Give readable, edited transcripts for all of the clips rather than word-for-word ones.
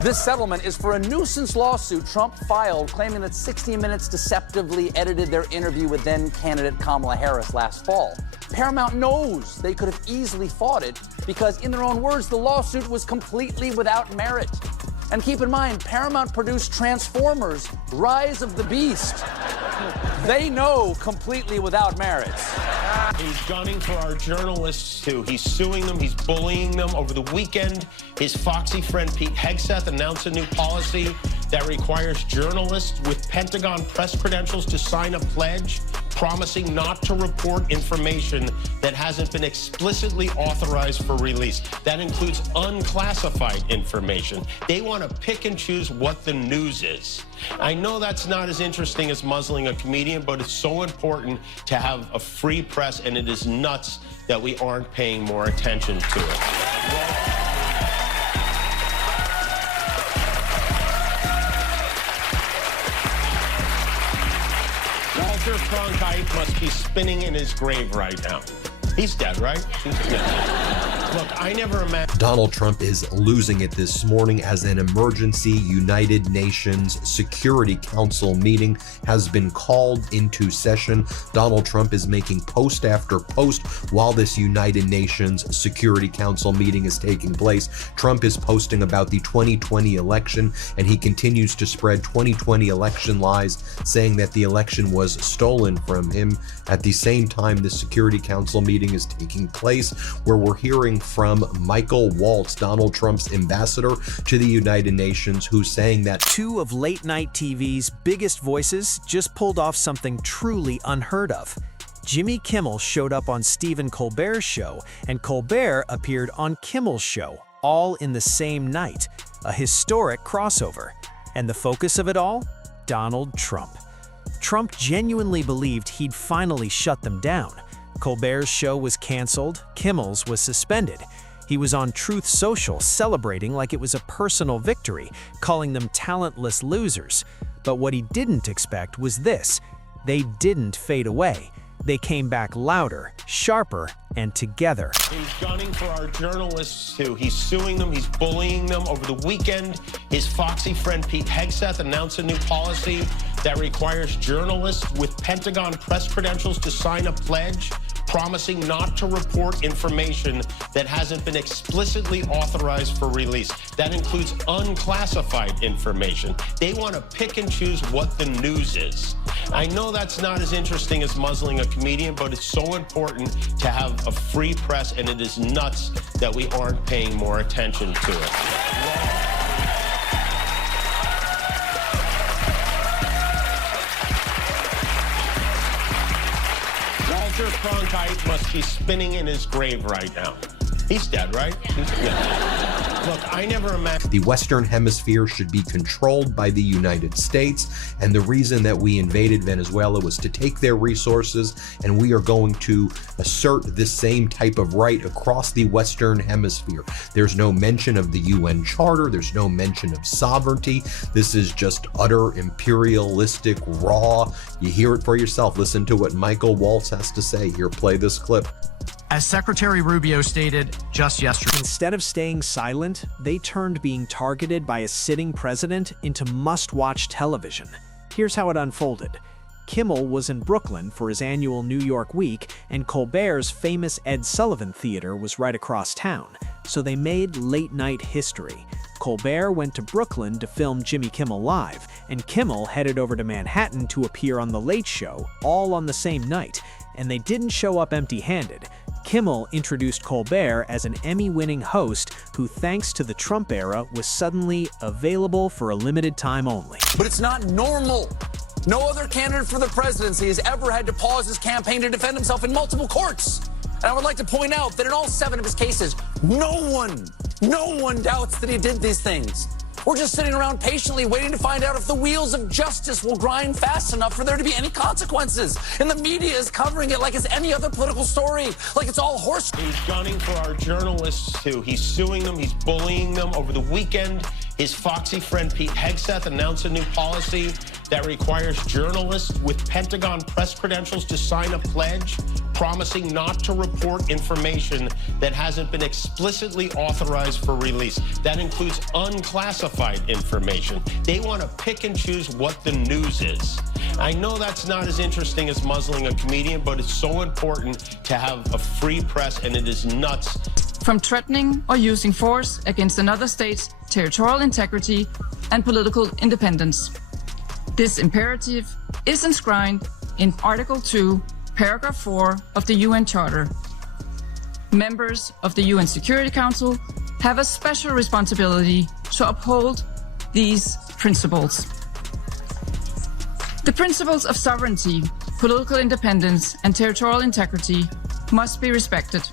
This settlement is for a nuisance lawsuit Trump filed claiming that 60 Minutes deceptively edited their interview with then-candidate Kamala Harris last fall. Paramount knows they could have easily fought it because, in their own words, the lawsuit was completely without merit. And keep in mind, Paramount produced Transformers: Rise of the Beast. They know completely without merit. He's gunning for our journalists, too. He's suing them. He's bullying them. Over the weekend, his foxy friend Pete Hegseth announced a new policy that requires journalists with Pentagon press credentials to sign a pledge promising not to report information that hasn't been explicitly authorized for release. That includes unclassified information. They want to pick and choose what the news is. I know that's not as interesting as muzzling a comedian, but it's so important to have a free press, and it is nuts that we aren't paying more attention to it. Walter Cronkite must be spinning in his grave right now. He's dead, right? He's dead. Look, I never imagined. Donald Trump is losing it this morning as an emergency United Nations Security Council meeting has been called into session. Donald Trump is making post after post while this United Nations Security Council meeting is taking place. Trump is posting about the 2020 election, and he continues to spread 2020 election lies, saying that the election was stolen from him. At the same time, the Security Council meeting is taking place, where we're hearing from Michael Waltz, Donald Trump's ambassador to the United Nations, who's saying that two of late-night TV's biggest voices just pulled off something truly unheard of. Jimmy Kimmel showed up on Stephen Colbert's show, and Colbert appeared on Kimmel's show, all in the same night. A historic crossover. And the focus of it all? Donald Trump. Trump genuinely believed he'd finally shut them down. Colbert's show was canceled, Kimmel's was suspended. He was on Truth Social celebrating like it was a personal victory, calling them talentless losers. But what he didn't expect was this: they didn't fade away. They came back louder, sharper, and together. He's gunning for our journalists, too. He's suing them. He's bullying them. Over the weekend, his foxy friend Pete Hegseth announced a new policy that requires journalists with Pentagon press credentials to sign a pledge promising not to report information that hasn't been explicitly authorized for release. That includes unclassified information. They want to pick and choose what the news is. I know that's not as interesting as muzzling a comedian, but it's so important to have a free press, and it is nuts that we aren't paying more attention to it. Walter Cronkite must be spinning in his grave right now. He's dead, right? He's dead. Look, I never imagined. The Western Hemisphere should be controlled by the United States, and the reason that we invaded Venezuela was to take their resources, and we are going to assert this same type of right across the Western Hemisphere. There's no mention of the UN Charter. There's no mention of sovereignty. This is just utter imperialistic, raw. You hear it for yourself. Listen to what Michael Waltz has to say. Here, play this clip. As Secretary Rubio stated just yesterday, instead of staying silent, they turned being targeted by a sitting president into must-watch television. Here's how it unfolded. Kimmel was in Brooklyn for his annual New York week, and Colbert's famous Ed Sullivan Theater was right across town, so they made late-night history. Colbert went to Brooklyn to film Jimmy Kimmel Live, and Kimmel headed over to Manhattan to appear on The Late Show, all on the same night, and they didn't show up empty-handed. Kimmel introduced Colbert as an Emmy-winning host who, thanks to the Trump era, was suddenly available for a limited time only. But it's not normal. No other candidate for the presidency has ever had to pause his campaign to defend himself in multiple courts. And I would like to point out that in all 7 of his cases, no one doubts that he did these things. We're just sitting around patiently waiting to find out if the wheels of justice will grind fast enough for there to be any consequences. And the media is covering it like it's any other political story, like it's all horse. He's gunning for our journalists, too. He's suing them. He's bullying them. Over the weekend, his foxy friend Pete Hegseth announced a new policy that requires journalists with Pentagon press credentials to sign a pledge promising not to report information that hasn't been explicitly authorized for release. That includes unclassified information. They want to pick and choose what the news is. I know that's not as interesting as muzzling a comedian, but it's so important to have a free press, and it is nuts. From threatening or using force against another state's territorial integrity and political independence. This imperative is enshrined in Article 2, Paragraph 4 of the UN Charter. Members of the UN Security Council have a special responsibility to uphold these principles. The principles of sovereignty, political independence, and territorial integrity must be respected.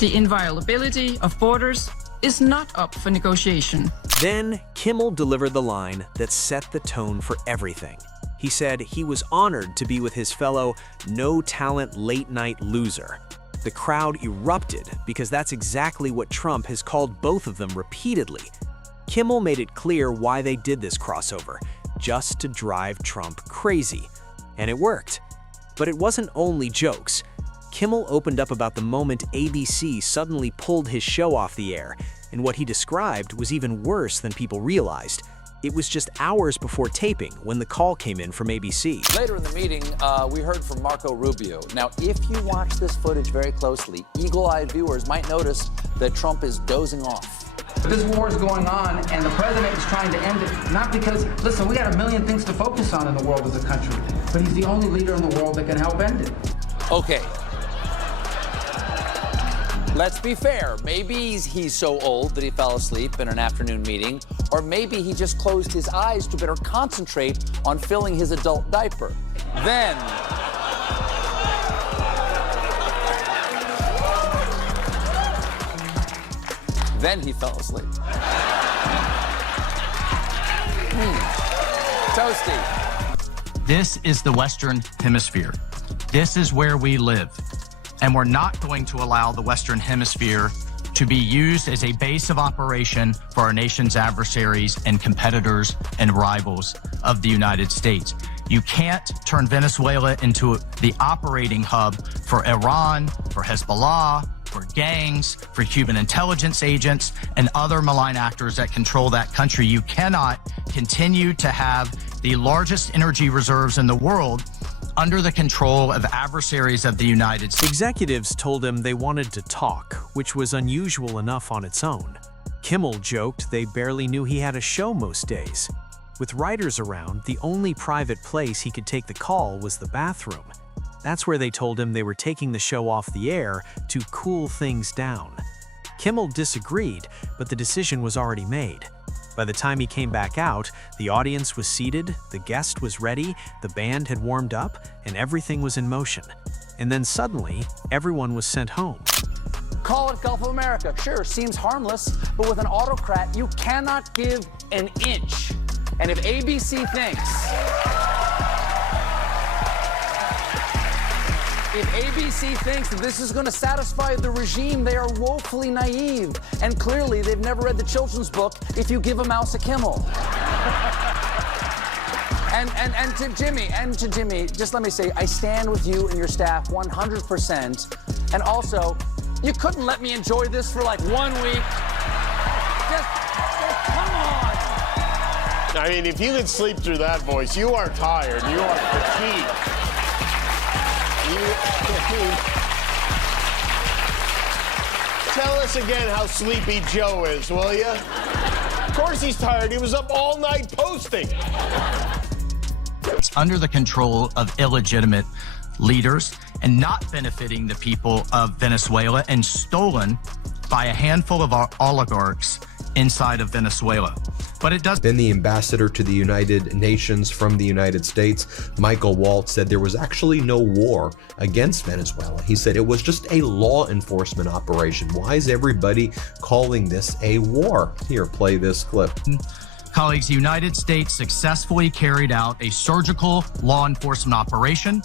The inviolability of borders is not up for negotiation. Then, Kimmel delivered the line that set the tone for everything. He said he was honored to be with his fellow no-talent late-night loser. The crowd erupted because that's exactly what Trump has called both of them repeatedly. Kimmel made it clear why they did this crossover, just to drive Trump crazy. And it worked. But it wasn't only jokes. Kimmel opened up about the moment ABC suddenly pulled his show off the air, and what he described was even worse than people realized. It was just hours before taping when the call came in from ABC. Later in the meeting, we heard from Marco Rubio. Now, if you watch this footage very closely, eagle-eyed viewers might notice that Trump is dozing off. This war is going on, and the president is trying to end it, not because, listen, we got a million things to focus on in the world as a country, but he's the only leader in the world that can help end it. Okay. Let's be fair. Maybe he's so old that he fell asleep in an afternoon meeting, or maybe he just closed his eyes to better concentrate on filling his adult diaper. Then he fell asleep. Toasty. This is the Western Hemisphere. This is where we live. And we're not going to allow the Western Hemisphere to be used as a base of operation for our nation's adversaries and competitors and rivals of the United States. You can't turn Venezuela into the operating hub for Iran, for Hezbollah, for gangs, for Cuban intelligence agents, and other malign actors that control that country. You cannot continue to have the largest energy reserves in the world under the control of adversaries of the United States. Executives told him they wanted to talk, which was unusual enough on its own. Kimmel joked they barely knew he had a show most days. With writers around, the only private place he could take the call was the bathroom. That's where they told him they were taking the show off the air to cool things down. Kimmel disagreed, but the decision was already made. By the time he came back out, the audience was seated, the guest was ready, the band had warmed up, and everything was in motion. And then suddenly, everyone was sent home. Call it Gulf of America. Sure, seems harmless, but with an autocrat, you cannot give an inch. And if ABC thinks that this is going to satisfy the regime, they are woefully naive. And clearly, they've never read the children's book, If You Give a Mouse a Kimmel. and to Jimmy, just let me say, I stand with you and your staff 100%. And also, you couldn't let me enjoy this for like 1 week. Just come on. I mean, if you could sleep through that voice, you are tired. You are fatigued. Tell us again how Sleepy Joe is, will you? Of course he's tired. He was up all night posting. It's under the control of illegitimate leaders and not benefiting the people of Venezuela, and stolen by a handful of our oligarchs inside of Venezuela. But it does. Then the ambassador to the United Nations from the United States, Michael Waltz, said there was actually no war against Venezuela. He said it was just a law enforcement operation. Why is everybody calling this a war? Here, play this clip. Colleagues, the United States successfully carried out a surgical law enforcement operation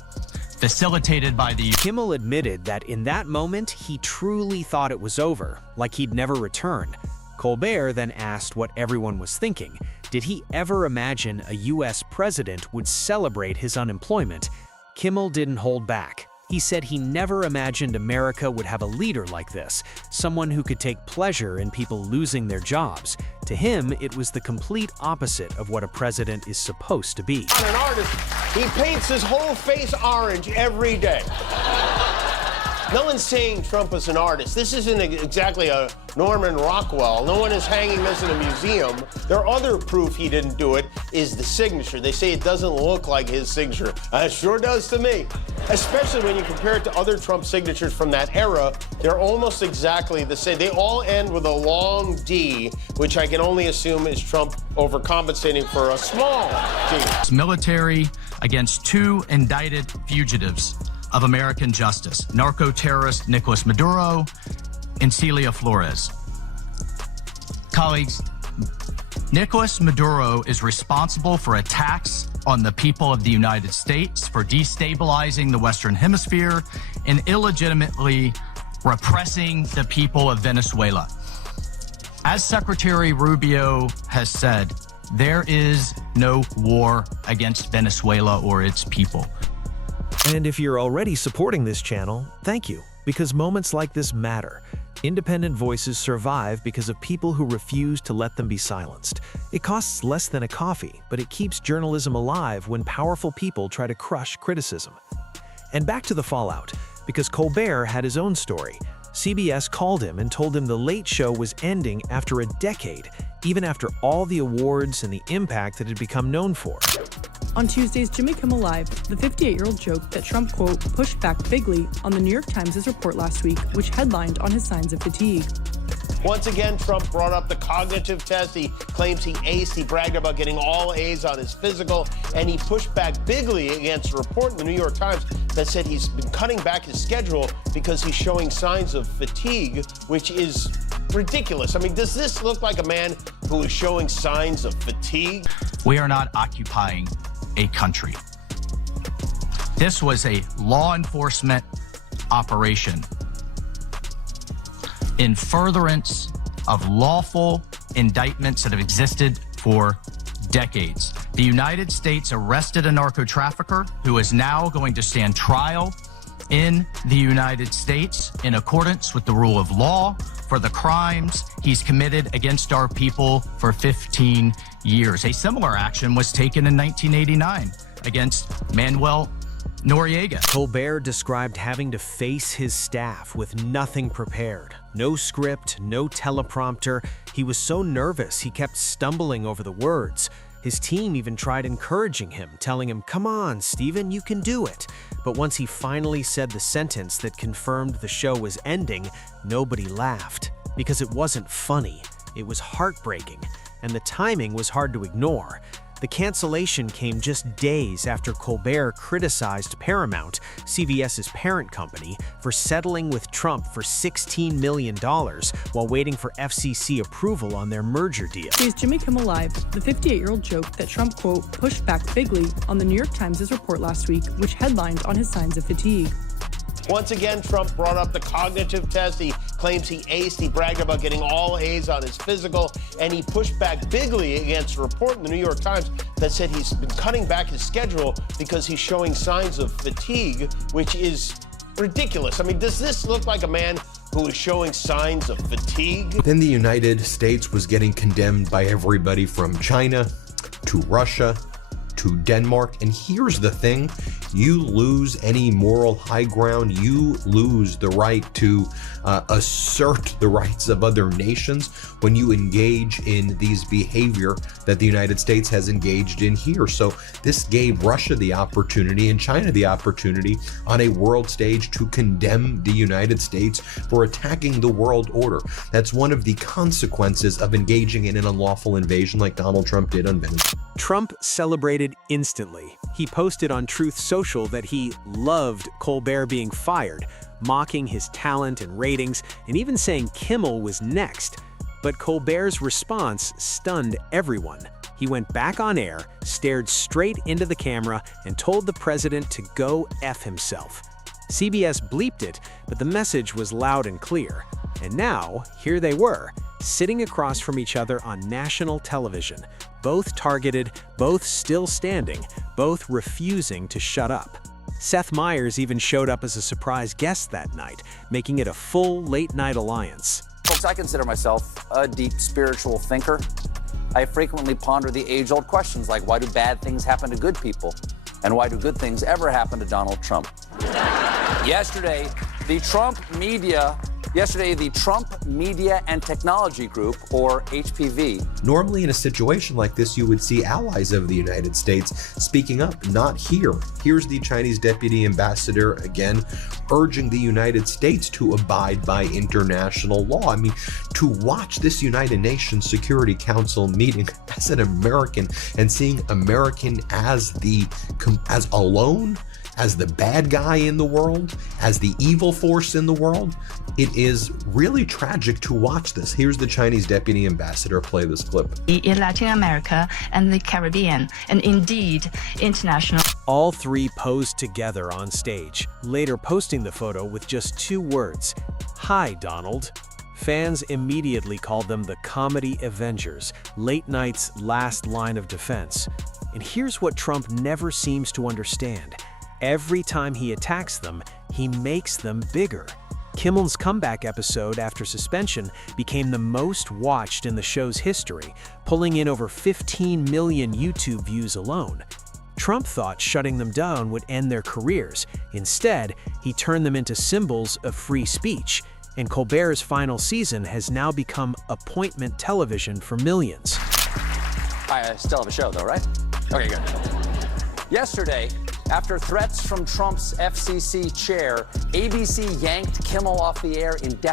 facilitated by the... Kimmel admitted that in that moment, he truly thought it was over, like he'd never return. Colbert then asked what everyone was thinking. Did he ever imagine a US president would celebrate his unemployment? Kimmel didn't hold back. He said he never imagined America would have a leader like this, someone who could take pleasure in people losing their jobs. To him, it was the complete opposite of what a president is supposed to be. An artist, he paints his whole face orange every day. No one's saying Trump is an artist. This isn't exactly a Norman Rockwell. No one is hanging this in a museum. Their other proof he didn't do it is the signature. They say it doesn't look like his signature. It sure does to me. Especially when you compare it to other Trump signatures from that era. They're almost exactly the same. They all end with a long D, which I can only assume is Trump overcompensating for a small D. Military against 2 indicted fugitives of American justice, narco-terrorist Nicolas Maduro and Celia Flores. Colleagues, Nicolas Maduro is responsible for attacks on the people of the United States, for destabilizing the Western Hemisphere, and illegitimately repressing the people of Venezuela. As Secretary Rubio has said, there is no war against Venezuela or its people. And if you're already supporting this channel, thank you, because moments like this matter. Independent voices survive because of people who refuse to let them be silenced. It costs less than a coffee, but it keeps journalism alive when powerful people try to crush criticism. And back to the fallout, because Colbert had his own story. CBS called him and told him the Late Show was ending after a decade, even after all the awards and the impact it had become known for. On Tuesday's Jimmy Kimmel Live, the 58-year-old joked that Trump, quote, pushed back bigly on the New York Times' report last week, which headlined on his signs of fatigue. Once again, Trump brought up the cognitive test. He claims he aced. He bragged about getting all A's on his physical, and he pushed back bigly against a report in the New York Times that said he's been cutting back his schedule because he's showing signs of fatigue, which is ridiculous. I mean, does this look like a man who is showing signs of fatigue? We are not occupying a country. This was a law enforcement operation in furtherance of lawful indictments that have existed for decades. The United States arrested a narco trafficker who is now going to stand trial in the United States in accordance with the rule of law for the crimes he's committed against our people for 15 years. A similar action was taken in 1989 against Manuel Noriega. Colbert described having to face his staff with nothing prepared. No script, no teleprompter. He was so nervous he kept stumbling over the words. His team even tried encouraging him, telling him, "Come on, Stephen, you can do it." But once he finally said the sentence that confirmed the show was ending, nobody laughed. Because it wasn't funny. It was heartbreaking, and the timing was hard to ignore. The cancellation came just days after Colbert criticized Paramount, CBS's parent company, for settling with Trump for $16 million while waiting for FCC approval on their merger deal. Today's Jimmy Kimmel Live, the 58-year-old joked that Trump, quote, pushed back bigly on the New York Times' report last week, which headlined on his signs of fatigue. Once again, Trump brought up the cognitive test. He claims he aced. He bragged about getting all A's on his physical, and he pushed back bigly against a report in the New York Times that said he's been cutting back his schedule because he's showing signs of fatigue, which is ridiculous. I mean, does this look like a man who is showing signs of fatigue? Then the United States was getting condemned by everybody from China to Russia to Denmark. And here's the thing, you lose any moral high ground, you lose the right to assert the rights of other nations when you engage in these behavior that the United States has engaged in here. So this gave Russia the opportunity and China the opportunity on a world stage to condemn the United States for attacking the world order. That's one of the consequences of engaging in an unlawful invasion like Donald Trump did on Venezuela. Trump celebrated instantly. He posted on Truth Social that he loved Colbert being fired, mocking his talent and ratings, and even saying Kimmel was next. But Colbert's response stunned everyone. He went back on air, stared straight into the camera, and told the president to go F himself. CBS bleeped it, but the message was loud and clear. And now, here they were, sitting across from each other on national television, both targeted, both still standing, both refusing to shut up. Seth Meyers even showed up as a surprise guest that night, making it a full late-night alliance. Folks, I consider myself a deep spiritual thinker. I frequently ponder the age-old questions like, why do bad things happen to good people? And why do good things ever happen to Donald Trump? Yesterday, the Trump Media and Technology Group, or HPV. Normally in a situation like this, you would see allies of the United States speaking up. Not here. Here's the Chinese deputy ambassador again urging the United States to abide by international law. I mean, to watch this United Nations Security Council meeting as an American and seeing American as alone, as the bad guy in the world, as the evil force in the world, it is really tragic to watch this. Here's the Chinese deputy ambassador play this clip. In Latin America and the Caribbean, and indeed international. All three posed together on stage, later posting the photo with just 2 words, "Hi, Donald." Fans immediately called them the comedy Avengers, late night's last line of defense. And here's what Trump never seems to understand. Every time he attacks them, he makes them bigger. Kimmel's comeback episode after suspension became the most watched in the show's history, pulling in over 15 million YouTube views alone. Trump thought shutting them down would end their careers. Instead, he turned them into symbols of free speech, and Colbert's final season has now become appointment television for millions. I still have a show, though, right? Okay, good. Yesterday, after threats from Trump's FCC chair, ABC yanked Kimmel off the air indefinitely.